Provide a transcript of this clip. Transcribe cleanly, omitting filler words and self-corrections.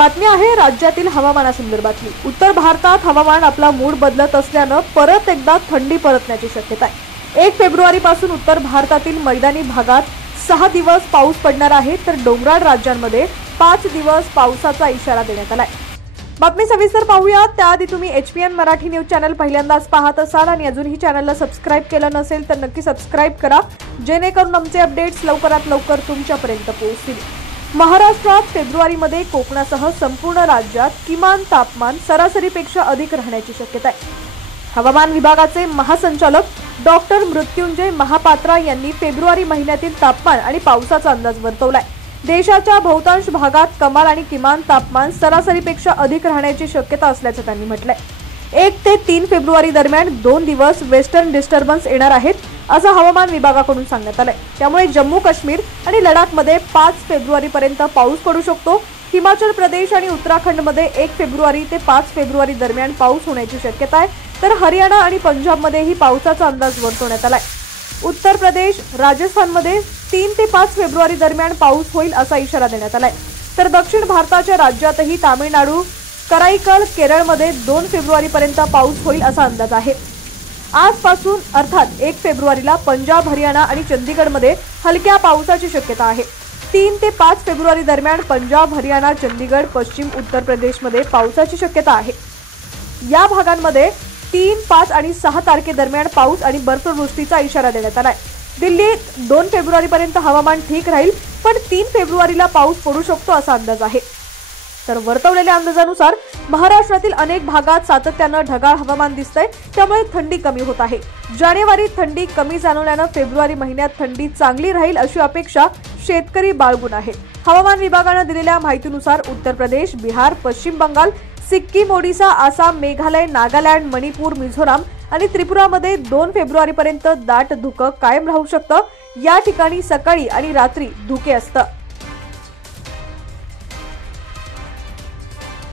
बातमी आहे राज्यातील हवामानासंदर्भातली। उत्तर भारतात हवामान आपला मूड बदलत असल्यानं परत एकदा थंडी परतण्याची शक्यता आहे। 1 फेब्रुवारी पासून उत्तर भारतातील मैदानी भागात 6 दिवस पाऊस पडणार आहे, तर डोंगराळ राज्यांमध्ये 5 दिवस पावसाचा इशारा देण्यात आलाय। बातमी सविस्तर पाहूया। त्याआधी तुम्ही HPN मराठी न्यूज चॅनल पहिल्यांदाच पाहत असाल आणि अजूनही चॅनलला सबस्क्राइब केलं नसेल तर नक्की सबस्क्राइब करा, जेणेकरून आमचे अपडेट्स लवकरात लवकर तुमच्यापर्यंत पोहोचतील। महाराष्ट्रात फेब्रुवारीमध्ये कोकणासह संपूर्ण राज्यात किमान तापमान सरासरीपेक्षा अधिक राहण्याची शक्यता आहे। हवामान विभागाचे महासंचालक डॉक्टर मृत्युंजय महापात्रा यांनी फेब्रुवारी महिन्यातील तापमान आणि पावसाचा अंदाज वर्तवलाय। देशाच्या बहुतांश भागात कमाल आणि किमान तापमान सरासरीपेक्षा अधिक राहण्याची शक्यता असल्याचं त्यांनी म्हटलंय। 1 ते 3 फेब्रुवारी दरम्यान 2 दिवस वेस्टर्न डिस्टर्बन्स येणार आहेत, असं हवामान विभागाकडून सांगण्यात आलंय। त्यामुळे जम्मू काश्मीर आणि लडाखमध्ये 5 फेब्रुवारीपर्यंत पाऊस पडू शकतो। हिमाचल प्रदेश आणि उत्तराखंडमध्ये 1 फेब्रुवारी ते 5 फेब्रुवारी दरम्यान पाऊस होण्याची शक्यता आहे, तर हरियाणा आणि पंजाबमध्येही पावसाचा अंदाज वर्तवण्यात आलाय। उत्तर प्रदेश, राजस्थानमध्ये 3 ते 5 फेब्रुवारी दरम्यान पाऊस होईल असा इशारा देण्यात आलाय। तर दक्षिण भारताच्या राज्यातही तामिळनाडू, कराईकल, केरळमध्ये 2 फेब्रुवारीपर्यंत पाऊस होईल असा अंदाज आहे। आजपासून अर्थात 1 फेब्रुवारीला पंजाब, हरियाणा आणि चंदीगडमध्ये हलक्या पावसाची शक्यता आहे। 3 ते 5 फेब्रुवारी दरम्यान पंजाब, हरियाणा, चंदीगड, पश्चिम उत्तर प्रदेशमध्ये पावसाची शक्यता आहे। या भागांमध्ये 3, 5 आणि 6 तारखेदरम्यान पाऊस आणि बर्फवृष्टीचा इशारा देण्यात आलाय। दिल्लीत 2 फेब्रुवारीपर्यंत हवामान ठीक राहील, पण 3 फेब्रुवारीला पाऊस पडू शकतो असा अंदाज आहे। तर वर्तवलेल्या अंदाजानुसार महाराष्ट्रातील अनेक भागात सातत्यानं ढगाळ हवामान दिसतंय, त्यामुळे थंडी कमी होत आहे। जानेवारीत थंडी कमी जाणवल्यानं फेब्रुवारी महिन्यात थंडी चांगली राहील अशी अपेक्षा शेतकरी बाळगून आहेत। हवामान विभागानं दिलेल्या माहितीनुसार उत्तर प्रदेश, बिहार, पश्चिम बंगाल, सिक्कीम, ओडिशा, आसाम, मेघालय, नागालँड, मणिपूर, मिझोराम आणि त्रिपुरामध्ये 2 फेब्रुवारीपर्यंत दाट धुकं कायम राहू शकतं। या ठिकाणी सकाळी आणि रात्री धुके असतं।